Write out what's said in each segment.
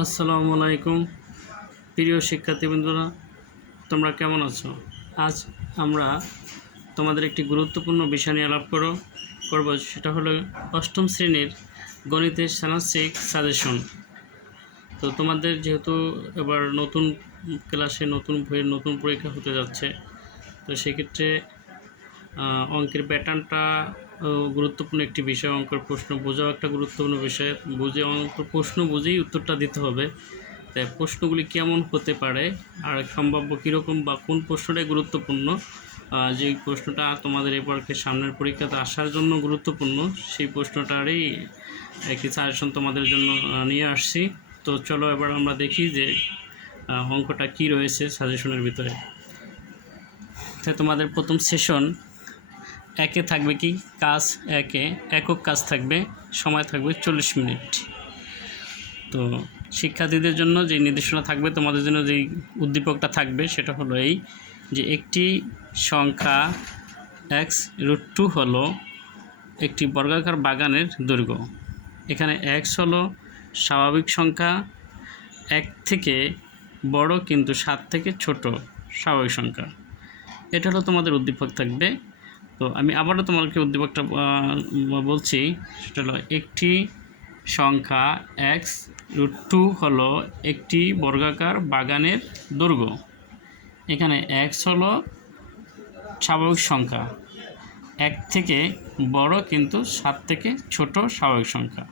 আসসালামু আলাইকুম। প্রিয় শিক্ষার্থীবৃন্দরা তোমরা কেমন আছো? আজ আমরা তোমাদের একটি গুরুত্বপূর্ণ বিষয় নিয়ে আলাপ করো করব, সেটা হলো অষ্টম শ্রেণির গণিতের সানাসিক সাজেশন তো তোমাদের যেহেতু এবার নতুন ক্লাসে নতুন বইয়ের নতুন পরীক্ষা হতে যাচ্ছে, তো সেক্ষেত্রে অঙ্কের প্যাটার্নটা গুরুত্বপূর্ণ একটি বিষয় অঙ্কের প্রশ্ন। বোঝাও একটা গুরুত্বপূর্ণ বিষয়। বুঝে অঙ্ক প্রশ্ন বুঝেই উত্তরটা দিতে হবে। তাই প্রশ্নগুলি কেমন হতে পারে আর সম্ভাব্য কীরকম বা কোন প্রশ্নটাই গুরুত্বপূর্ণ? যে প্রশ্নটা তোমাদের এবারকে সামনের পরীক্ষাতে আসার জন্য গুরুত্বপূর্ণ, সেই প্রশ্নটারই একটি সাজেশন তোমাদের জন্য নিয়ে আসছি। তো চলো এবার আমরা দেখি যে অঙ্কটা কী রয়েছে সাজেশনের ভিতরে। তাই তোমাদের প্রথম সেশন একে থাকবে কি? কাজ একে, একক কাজ থাকবে, সময় থাকবে চল্লিশ মিনিট। তো শিক্ষার্থীদের জন্য যে নির্দেশনা থাকবে, তোমাদের জন্য যেই উদ্দীপকটা থাকবে, সেটা হলো এই যে একটি সংখ্যা এক্স রুট টু হলো একটি বর্গাকার বাগানের দৈর্ঘ্য। এখানে এক্স হলো স্বাভাবিক সংখ্যা, এক থেকে বড় কিন্তু সাত থেকে ছোট স্বাভাবিক সংখ্যা। এটা হলো তোমাদের উদ্দীপক থাকবে তো আমি আবারও তোমাকে উদ্দীপকটা বলছি, সেটা হলো একটি সংখ্যা এক্স রুট টু হলো একটি বর্গাকার বাগানের দৈর্ঘ্য এখানে এক্স হলো স্বাভাবিক সংখ্যা। এক থেকে বড় কিন্তু সাত থেকে ছোট স্বাভাবিক সংখ্যা।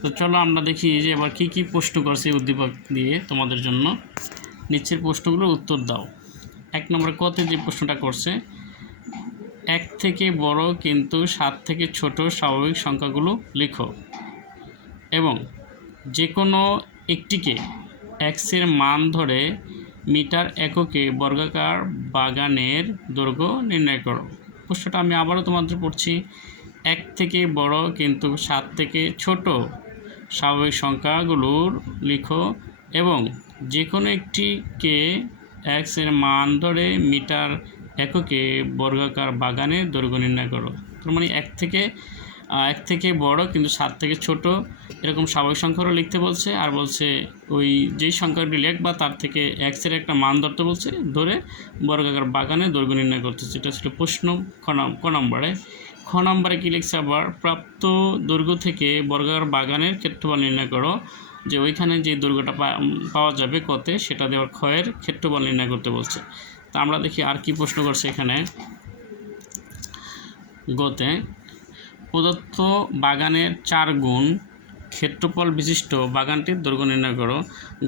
তো চলো আমরা দেখি যে এবার কী কী প্রশ্ন করছে উদ্দীপক দিয়ে তোমাদের জন্য। নিচের প্রশ্নগুলোর উত্তর দাও। এক নম্বরে কতে যে প্রশ্নটা করছে এক থেকে বড় কিন্তু সাত থেকে ছোট স্বাভাবিক সংখ্যাগুলো লিখো। এবং যে কোনো একটিকে এক্সের মান ধরে মিটার এককে বর্গাকার বাগানের দৈর্ঘ্য নির্ণয় করো। প্রশ্নটা আমি আবারও তোমাদের পড়ছি। এক থেকে বড় কিন্তু সাত থেকে ছোট স্বাভাবিক সংখ্যাগুলোর লিখো এবং যে কোনো একটিকে এক্সের মান ধরে মিটার এককে বর্গাকার বাগানের দৈর্ঘ্য নির্ণয় করো। তার মানে এক থেকে এক থেকে বড় কিন্তু সাত থেকে ছোট, এরকম স্বাভাবিক সংখ্যারও লিখতে বলছে। আর বলছে ওই যেই সংখ্যাটি লেখ বা তার থেকে এক্সের একটা মান ধরতে বলছে, ধরে বর্গাকার বাগানে দৈর্ঘ্য নির্ণয় করতে যেটা ছিল প্রশ্ন ক নম্বরে। খ নম্বরে কী লিখছে আবার? প্রাপ্ত দৈর্ঘ্য থেকে বর্গাকার বাগানের ক্ষেত্রফল নির্ণয় করো। যে ওইখানে যে দৈর্ঘ্যটা পা- পাওয়া যাবে কতে, সেটা দেওয়ার ক্ষয়ের ক্ষেত্রফল নির্ণয় করতে বলছে। তা আমরা দেখি আর কি প্রশ্ন করছে এখানে। গতে, প্রদত্ত বাগানের চার গুণ ক্ষেত্রফল বিশিষ্ট বাগানটির দৈর্ঘ্য নির্ণয় করো।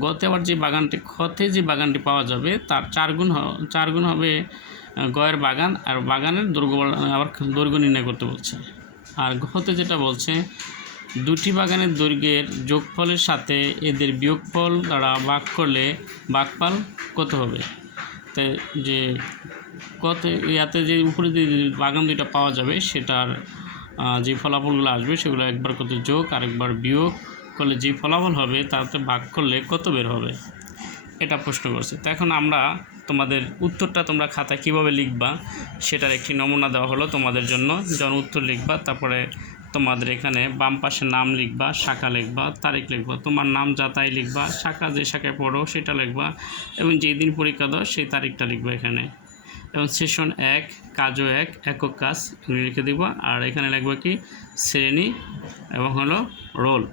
গতে আবার যে বাগানটি, ক্ষতে যে বাগানটি পাওয়া যাবে, তার চার গুণ চার গুণ হবে গয়ের বাগান আর বাগানের দৈর্ঘ্য আবার দৈর্ঘ্য নির্ণয় করতে বলছে। আর ঘতে যেটা বলছে, দুটি বাগানের দৈর্ঘ্যের যোগফলের সাথে এদের বিয়োগফল দ্বারা ভাগ করলে ভাগফল কত হবে? তাই যে কত ইয়াতে যে উপরে যে বাগান দুইটা পাওয়া যাবে, সেটার যে ফলাফলগুলো আসবে সেগুলো একবার কত যোগ আর একবার বিয়োগ করলে যে ফলাফল হবে তাতে ভাগ করলে কত বের হবে? এটা প্রশ্ন করছে। তো এখন আমরা তোমাদের উত্তরটা তোমরা খাতায় কীভাবে লিখবা, সেটার একটি নমুনা দেওয়া হলো তোমাদের জন্য। যখন উত্তর লিখবা, তারপরে তোমাদের এখানে বাম পাশে নাম লিখবা, শাখা লিখবা, তারিখ লিখবা, তোমার নাম যা তাই লিখবা, শাখা যে শাখায় পড়ো সেটা লিখবা, এবং যেই দিন পরীক্ষা দাও সেই তারিখটা লিখবা এখানে। এবং সেশন এক, কাজও এক, একক কাজ লিখে দিবা, আর এখানে লিখবা কি? শ্রেণি এবং হলো রোল।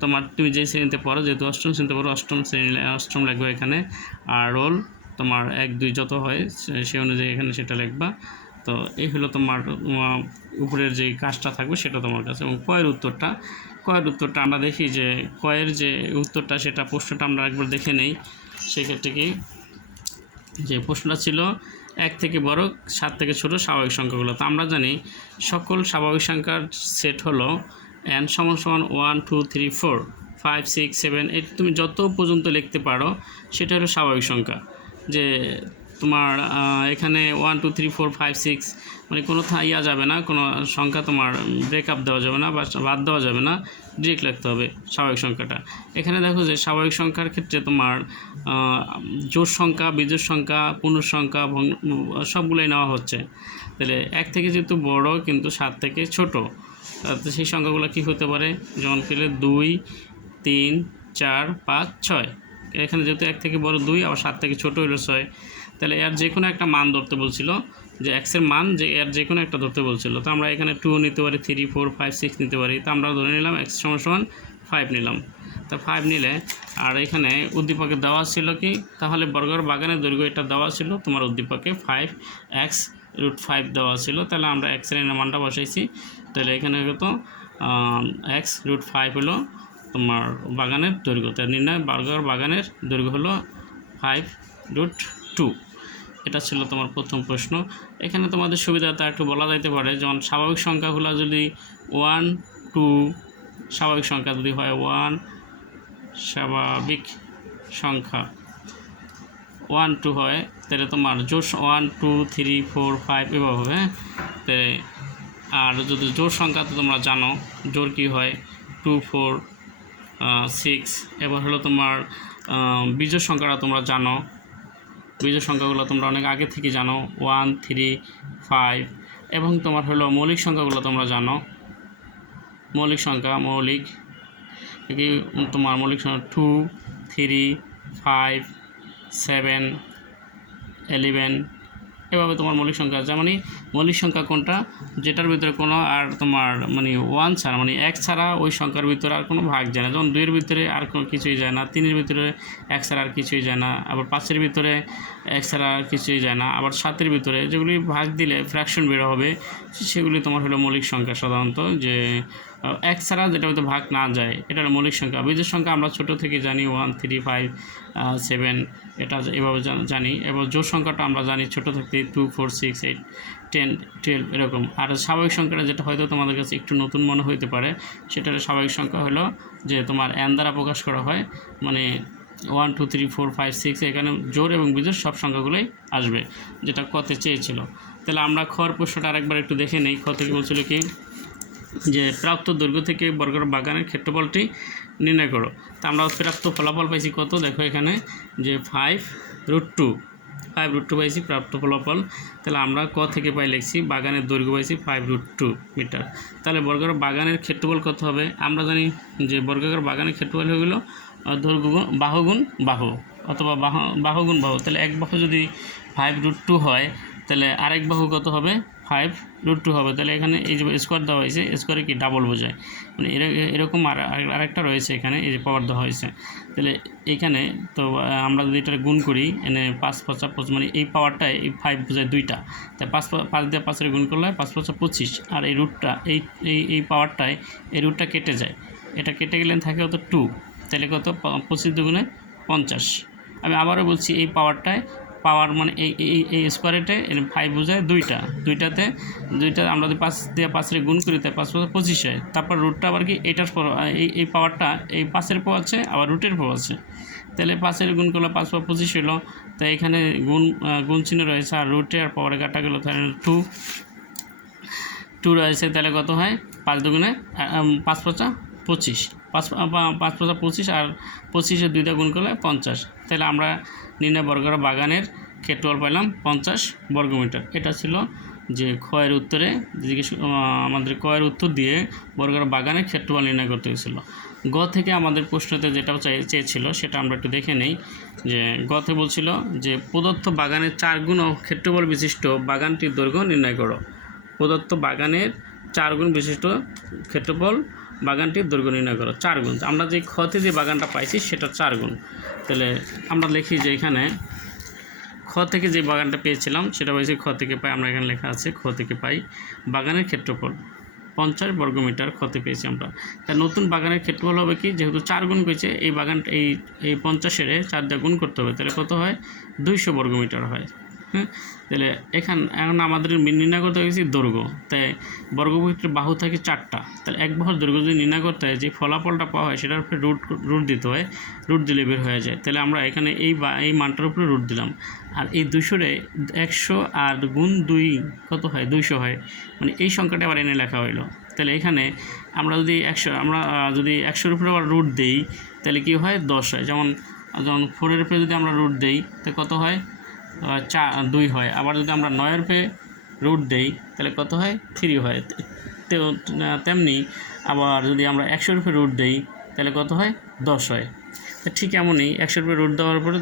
তোমার তুমি যে শ্রেণীতে পড়ো, যেহেতু অষ্টম শ্রেণীতে পড়ো, অষ্টম শ্রেণি অষ্টম লিখবে এখানে, আর রোল তোমার এক, দুই যত হয়, সে- অনুযায়ী এখানে সেটা লিখবা। তো এই হলো তোমার উপরের যে কাজটা থাকবে সেটা তোমার কাছে এবং কয়ের উত্তরটা কয়ের উত্তরটা আমরা দেখি যে কয়ের যে উত্তরটা সেটা প্রশ্নটা আমরা একবার দেখে নেই। সেক্ষেত্রে কি? যে প্রশ্নটা ছিল, এক থেকে বড়, সাত থেকে ছোট স্বাভাবিক সংখ্যাগুলো। তো আমরা জানি সকল স্বাভাবিক সংখ্যার সেট হলো এন সমান সমান one two three four five six seven eight তুমি যত পর্যন্ত লিখতে পারো, সেটা হলো স্বাভাবিক সংখ্যা। যে তোমার এখানে one two three four five six মানে কোনো ইয়া যাবে না, কোনো সংখ্যা তোমার ব্রেকআপ দেওয়া যাবে না বা বাদ দেওয়া যাবে না ডিরেক্ট লিখতে হবে স্বাভাবিক সংখ্যাটা। এখানে দেখো যে স্বাভাবিক সংখ্যার ক্ষেত্রে তোমার জোড় সংখ্যা, বিজোড় সংখ্যা পূর্ণ সংখ্যা ভগ্ন- সবগুলোই নেওয়া হচ্ছে। তাহলে এক থেকে যেহেতু বড়, কিন্তু সাত থেকে ছোট তো সেই সংখ্যাগুলো কী হতে পারে? যেমন ফেলে দুই, তিন, চার, পাঁচ, ছয়। এখানে যেহেতু এক থেকে বড় দুই, আবার সাত থেকে ছোট হলো ছয়। তাহলে এর যে কোনো একটা মান ধরতে বলছিল, যে এক্সের মান যে এর যে কোনো একটা ধরতে বলছিল। তো আমরা এখানে টু নিতে পারি থ্রি ফোর ফাইভ সিক্স নিতে পারি। তো আমরা ধরে নিলাম এক্স সমান সমান ফাইভ নিলাম। তা ফাইভ নিলে, আর এখানে উদ্দীপকে দেওয়া ছিল কি? তাহলে বর্গর বাগানের দৈর্ঘ্য এটা দেওয়া ছিল, তোমার উদ্দীপকে ফাইভ এক্স রুট ফাইভ দেওয়া ছিল। তাহলে আমরা এক্সের মানটা বসাইছি। তাহলে এখানে কত? এক্স রুট ফাইভ হলো তোমার বাগানের দৈর্ঘ্য। তাই নির্ণয় বর্গর বাগানের দৈর্ঘ্য হলো ফাইভ রুট টু এটা ছিল তোমার প্রথম প্রশ্ন। এখানে তোমাদের সুবিধাটা একটু বলা যাইতে পারে, যেমন স্বাভাবিক সংখ্যাগুলো যদি ওয়ান টু স্বাভাবিক সংখ্যা যদি হয় ওয়ান স্বাভাবিক সংখ্যা ওয়ান টু হয়, তাহলে তোমার জোর one two three four five এভাবে হবে হ্যাঁ? তাহলে আর যদি জোর সংখ্যা তো তোমরা জানো জোর কী হয়? টু ফোর সিক্স এবার হলো তোমার বীজের সংখ্যাটা তোমরা জানো বীজের সংখ্যাগুলো তোমরা অনেক আগে থেকে জানো। ওয়ান থ্রি ফাইভ এবং তোমার হলো মৌলিক সংখ্যাগুলো তোমরা জানো। মৌলিক সংখ্যা, মৌলিক। তোমার মৌলিক সংখ্যা two three five seven eleven এভাবে তোমার মৌলিক সংখ্যা আছে। মানে মৌলিক সংখ্যা কোনটা? যেটার ভিতরে কোনো আর তোমার মানে ওয়ান ছাড়া মানে এক ছাড়া ওই সংখ্যার ভিতরে আর কোনো ভাগ যায় না। যেমন দুইয়ের ভিতরে আর কোনো কিছুই যায় না, তিনের ভিতরে এক ছাড়া আর কিছুই যায় না, আবার পাঁচের ভিতরে এক ছাড়া আর কিছুই যায় না, আবার সাতের ভিতরে যেগুলি ভাগ দিলে ফ্র্যাকশন বেরো হবে, সেগুলি তোমার হলো মৌলিক সংখ্যা সাধারণত যে এক ছাড়া যেটা হয়তো ভাগ না যায় এটা হলো মৌলিক সংখ্যা। বীজের সংখ্যা আমরা ছোটো থেকে জানি ওয়ান থ্রি ফাইভ সেভেন, এটা এভাবে জান- এবং জোর সংখ্যাটা আমরা জানি, ছোটো থেকে two four six eight ten twelve এরকম। আর স্বাভাবিক সংখ্যাটা যেটা হয়তো তোমাদের কাছে একটু নতুন মনে হইতে পারে, সেটার স্বাভাবিক সংখ্যা হলো যে তোমার এন দ্বারা প্রকাশ করা হয় মানে one two three four five six এখানে জোর এবং বিজোর সব সংখ্যাগুলোই আসবে, যেটা কতে চেয়েছিল। তাহলে আমরা খর প্রশ্নটা আরেকবার একটু দেখে নেই, খ থেকে বলছিল কি? যে প্রাপ্ত দৈর্ঘ্য থেকে বর্গের বাগানের ক্ষেত্রফলটি নির্ণয় করো। তা আমরা প্রাপ্ত ফলাফল পাইছি কত? দেখো এখানে যে five root two five root two পাইছি প্রাপ্ত ফলাফল। তাহলে আমরা ক থেকে পাই লিখছি, বাগানের দৈর্ঘ্য পাইছি ফাইভ রুট টু মিটার তাহলে বর্গের বাগানের ক্ষেত্রফল কত হবে? আমরা জানি যে বর্গাকার বাগানের ক্ষেত্রফল হয়ে গেলো দৈর্ঘ্য গুণ- বাহু অথবা বাহ, বাহু গুণ বাহু। তাহলে এক বাহু যদি ফাইভ রুট টু হয়, তাহলে আরেক বাহু কত হবে? ফাইভ রুট টু হবে। তাহলে এখানে এই যে স্কোয়ার দেওয়া হয়েছে স্কোয়ারে কি ডাবল বোঝায়? মানে এর- এরকম আর, আর- আরেকটা রয়েছে এখানে, এই যে পাওয়ার দেওয়া হয়েছে। তাহলে এখানে তো আমরা যদি এটা গুণ করি এনে পাঁচ, পাঁচা পঁচিশ মানে এই পাওয়ারটায় এই ফাইভ বোঝায় দুইটা। তাই পাঁচ পাঁচ দিয়ে পাঁচের গুণ করলে পাঁচ, পাঁচা, পঁচিশ। আর এই রুটটা এই এই পাওয়ারটায় এই রুটটা কেটে যায়। এটা কেটে গেলে থাকে কত? টু তাহলে কত? পঁচিশ দুগুণে পঞ্চাশ। আমি আবারও বলছি, এই পাওয়ারটায় পাওয়ার মানে এই এই স্কোয়ারেটে ফাইভ বোঝায় দুইটা। দুইটাতে, দুইটা আমরা যদি পাঁচ দিয়ে পাঁচের গুণ করি তাই পাঁচ পাঁচ পঁচিশ হয়। তারপর রুটটা আবার কি এইটার পর এই এই পাওয়ারটা এই পাঁচের পর আছে, আবার রুটের পর আছে। তাহলে পাঁচের গুণ করলে পাঁচ পাঁচ পঁচিশ হলো তাই এখানে গুণ গুণ চিহ্ন রয়েছে, আর রুটে আর পাওয়ারে কাটা গেলো, তাহলে টু টু রয়েছে, তাহলে কত হয়? পাঁচ দুগুণে পাঁচ পাঁচা পঁচিশ। পাঁচ পাঁচ পাঁচা পঁচিশ আর পঁচিশে দুইটা গুণ করলে পঞ্চাশ। তাহলে আমরা নির্ণয় বর্গর বাগানের ক্ষেত্রফল পাইলাম পঞ্চাশ বর্গমিটার। এটা ছিল যে ক্ষয়ের উত্তরে জিজ্ঞেস আমাদের কয়ের উত্তর দিয়ে বর্গর বাগানের ক্ষেত্রফল নির্ণয় করতে হয়েছিল। গ থেকে আমাদের প্রশ্নতে যেটা চেয়েছিল, সেটা আমরা একটু দেখে নেই, যে গতে বলছিল যে প্রদত্ত বাগানের চার গুণ ক্ষেত্রফল বিশিষ্ট বাগানটির দৈর্ঘ্য নির্ণয় করো। প্রদত্ত বাগানের চার গুণ বিশিষ্ট ক্ষেত্রফল বাগানটির দৈর্ঘ্য নির্ণয় করো, চার গুণ। আমরা যে ক্ষতে যে বাগানটা পাইছি সেটা চার গুণ। তাহলে আমরা লিখি যে এখানে, খ থেকে যে বাগানটা পেয়েছিলাম, সেটা পাইছি খ থেকে পাই, আমরা এখানে লেখা আছে খ থেকে পাই। বাগানের ক্ষেত্রফল, পঞ্চাশ বর্গমিটার ক্ষতি পেয়েছি আমরা। তা নতুন বাগানের ক্ষেত্রফল হবে কি? যেহেতু চার গুণ পেয়েছে, এই বাগান এই এই পঞ্চাশের চার দিয়ে গুণ করতে হবে। তাহলে কত হয়? দুইশো বর্গমিটার হয়। হ্যাঁ তাহলে এখান এখন আমাদের নির্ণয় করতে হয়েছে দৈর্ঘ্য? তাই বর্গমিটার বাহু থাকে চারটা। তাহলে এক বাহুর দৈর্ঘ্য যদি নির্ণয় করতে হয়, যে ফলাফলটা পাওয়া হয়, সেটার উপরে রুট রুট দিতে হয় রুট দিলে বের হয়ে যায়। তাহলে আমরা এখানে এই বা এই মানটার উপরে রুট দিলাম। আর এই দুশোরে একশো আর গুণ দুই কত হয়? দুইশো হয়। মানে এই সংখ্যাটা আবার এনে লেখা হইল। তাহলে এখানে আমরা যদি একশো আমরা যদি একশোর উপরে আবার রুট দিই, তাহলে কী হয়? দশ হয়। যেমন যেমন ফোরের উপরে যদি আমরা রুট দিই তাহলে কত হয়? চা, দুই হয়। আবার যদি আমরা নয়ের পে রুট দেই, তাহলে কত হয়? থ্রি হয়। তেমনি আবার যদি আমরা একশোর উপরে রুট দেই, তাহলে কত হয়? দশ হয়। ঠিক এমনই একশোর উপরে রুট দেওয়ার পরে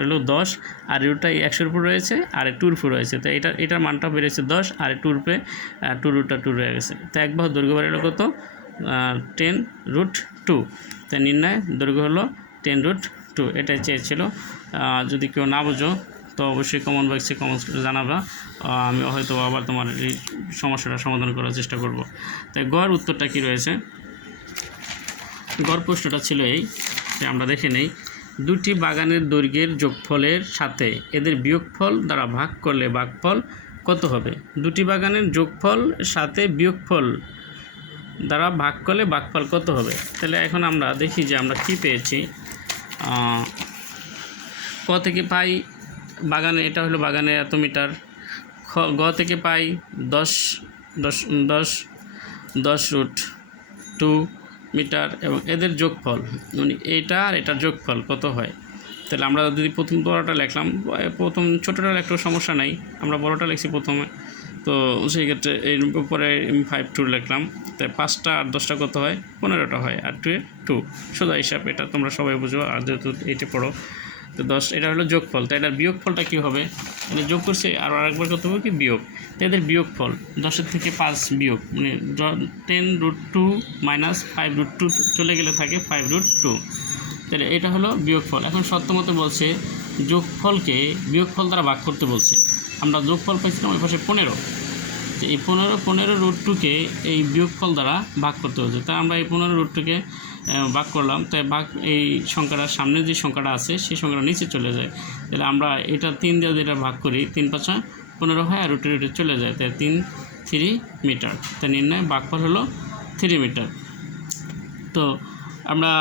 হলো দশ, আর রুটটা একশোর উপর রয়েছে, আর টুর উপর রয়েছে। তো এটা, এটার মানটা বেড়েছে দশ, আর টুর উপরে টু রুটটা টু রয়ে গেছে। তো এক বাহু দৈর্ঘ্য বাড়লো কত? টেন রুট টু তো নির্ণয় দৈর্ঘ্য হলো টেন রুট টু এটাই চেয়েছিল। যদি কেউ না বোঝো তো অবশ্যই কমন বক্সে কমেন্টস জানাবা। আমি হয়তো আবার তোমার এই সমস্যাটা সমাধান করার চেষ্টা করব। তাই গড় উত্তরটা কি রয়েছে? গড় প্রশ্নটা ছিল এই যে আমরা দেখে নেই, দুটি বাগানের দৈর্ঘ্যের যোগফলের সাথে এদের বিয়োগফল দ্বারা ভাগ করলে ভাগফল কত হবে? দুটি বাগানের যোগফল সাথে বিয়োগফল দ্বারা ভাগ করলে ভাগফল কত হবে? তাহলে এখন আমরা দেখি যে আমরা কি পেয়েছি। ক থেকে পাই? বাগানে, এটা হলো বাগানের এত মিটার খ, গ থেকে পাই দশ দশ দশ দশ রুট টু মিটার এবং এদের যোগফল। মানে এটা আর এটার যোগফল কত হয়? তাহলে আমরা যদি প্রথম বড়টা লেখলাম প্রথম ছোটোটা লিখলেও সমস্যা নাই, আমরা বড়টা লিখছি প্রথমে। তো সেই ক্ষেত্রে এর উপরে ফাইভ টু লিখলাম তাই পাঁচটা আর দশটা কত হয়? পনেরোটা হয়, আর টু টু। সোজা হিসাব, এটা তোমরা সবাই বুঝো, আর যেহেতু এইটা পড়ো। তো দশ, এটা হলো যোগফল। তো এটার বিয়োগফলটা কী হবে? মানে যোগ করছে, আর আরেকবার কত হবে কি বিয়োগ? তো এদের বিয়োগফল, দশের থেকে পাঁচ বিয়োগ মানে ten root two minus five root two চলে গেলে থাকে ফাইভ রুট টু তাহলে এটা হলো বিয়োগফল। এখন সত্যমতো বলছে, যোগফলকে বিয়োগফল দ্বারা ভাগ করতে বলছে। আমরা যোগফল পাইছিলাম ওই পাশে পনেরো। তো এই পনেরো পনেরো রুট টুকে এই বিয়োগফল দ্বারা ভাগ করতে হচ্ছে তাই আমরা এই পনেরো রুট টুকে ভাগ করলাম। তাই ভাগ, এই সংখ্যাটার সামনে যে সংখ্যাটা আছে, সেই সংখ্যাটা নিচে চলে যায়। তাহলে আমরা এটা তিন দিয়ে যেটা ভাগ করি, তিন পাঁচা পনেরো হয় আর রুটে রুটে চলে যায়। তাই তিন, থ্রি মিটার। তাই নির্ণয়, ভাগফল হলো থ্রি মিটার। তো আমরা,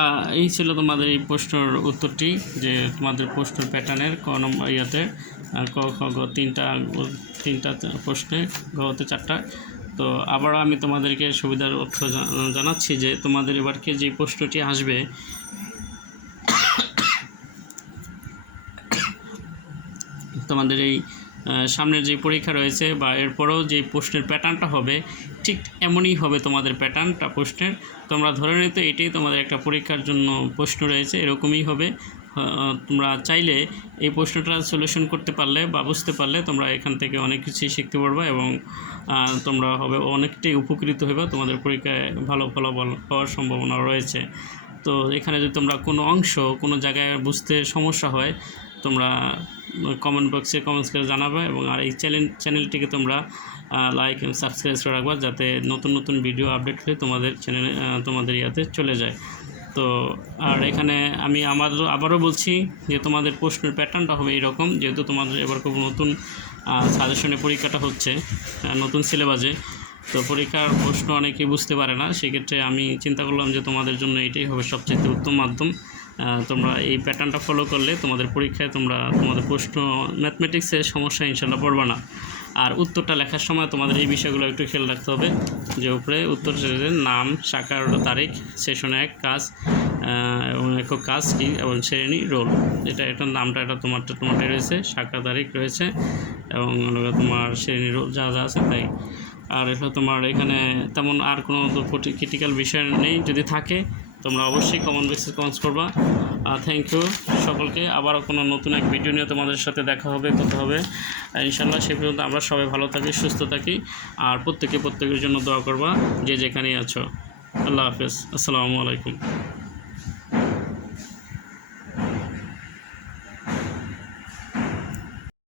এই ছিল তোমাদের এই প্রশ্নের উত্তরটি, যে তোমাদের প্রশ্নের প্যাটার্নের ক নম্বর ইয়াতে ক, খ, গ, তিনটা তিনটা প্রশ্নে গতে চারটা তো আবারও আমি তোমাদেরকে সুবিধার অর্থ জানাচ্ছি যে তোমাদের এবারকে যে প্রশ্নটি আসবে। তোমাদের এই সামনের যে পরীক্ষা রয়েছে বা এরপরেও যে প্রশ্নের প্যাটার্নটা হবে, ঠিক এমনই হবে তোমাদের প্যাটার্নটা প্রশ্নের। তোমরা ধরে নিতে এটাই তোমাদের একটা পরীক্ষার জন্য প্রশ্ন রয়েছে, এরকমই হবে। তোমরা চাইলে এই প্রশ্নটা সলিউশন করতে পারলে বা বুঝতে পারলে তোমরা এখান থেকে অনেক কিছুই শিখতে পারবে এবং তোমরা হবে অনেকটাই উপকৃত হবে তোমাদের পরীক্ষায় ভালো ফলাফল হওয়ার সম্ভাবনা রয়েছে। তো এখানে যদি তোমরা কোনো অংশ, কোনো জায়গায় বুঝতে সমস্যা হয়, তোমরা কমেন্ট বক্সে কমেন্টস করে জানাবে এবং আর এই চ্যানেল চ্যানেলটিকে তোমরা লাইক এবং সাবস্ক্রাইব করে রাখবা যাতে নতুন নতুন ভিডিও আপডেট হলে তোমাদের চ্যানেলে তোমাদের ইয়াতে চলে যায়। তো আর এখানে আমি আমারও, আবারও বলছি যে তোমাদের প্রশ্নের প্যাটার্নটা হবে এরকম যেহেতু তোমাদের এবার খুব নতুন সাজেশনে পরীক্ষাটা হচ্ছে নতুন সিলেবাসে তো পরীক্ষার প্রশ্ন অনেকেই বুঝতে পারে না, সেক্ষেত্রে আমি চিন্তা করলাম যে তোমাদের জন্য এটাই হবে সবচেয়ে উত্তম মাধ্যম। তোমরা এই প্যাটার্নটা ফলো করলে তোমাদের পরীক্ষায় তোমরা তোমাদের প্রশ্ন ম্যাথমেটিক্সের সমস্যা ইনশাল্লাহ পড়বে না। আর উত্তরটা লেখার সময় তোমাদের এই বিষয়গুলো একটু খেয়াল রাখতে হবে। যে উপরে উত্তর নাম, শাখার তারিখ সেশন এক, কাজ এবং একক কাজ, কি এবং শ্রেণি রোল এটা এটার নামটা, এটা তোমারটা তোমারটাই রয়েছে, শাখা তারিখ রয়েছে, এবং তোমার শ্রেণি রোল যা যা আছে তাই। আর এটা তোমার এখানে তেমন আর কোনো ক্রিটিক্যাল বিষয় নেই, যদি থাকে তোমরা অবশ্যই কমন বক্সে কমেন্টস করবা। থ্যাংক ইউ সকলকে। আবারও কোনো নতুন এক ভিডিও নিয়ে তোমাদের সাথে দেখা হবে, কথা হবে। ইনশাল্লাহ সে পর্যন্ত আমরা সবাই ভালো থাকি, সুস্থ থাকি। আর প্রত্যেকে প্রত্যেকের জন্য দোয়া করবা, যে যেখানেই আছো। আল্লাহ হাফেজ। আসসালামু আলাইকুম।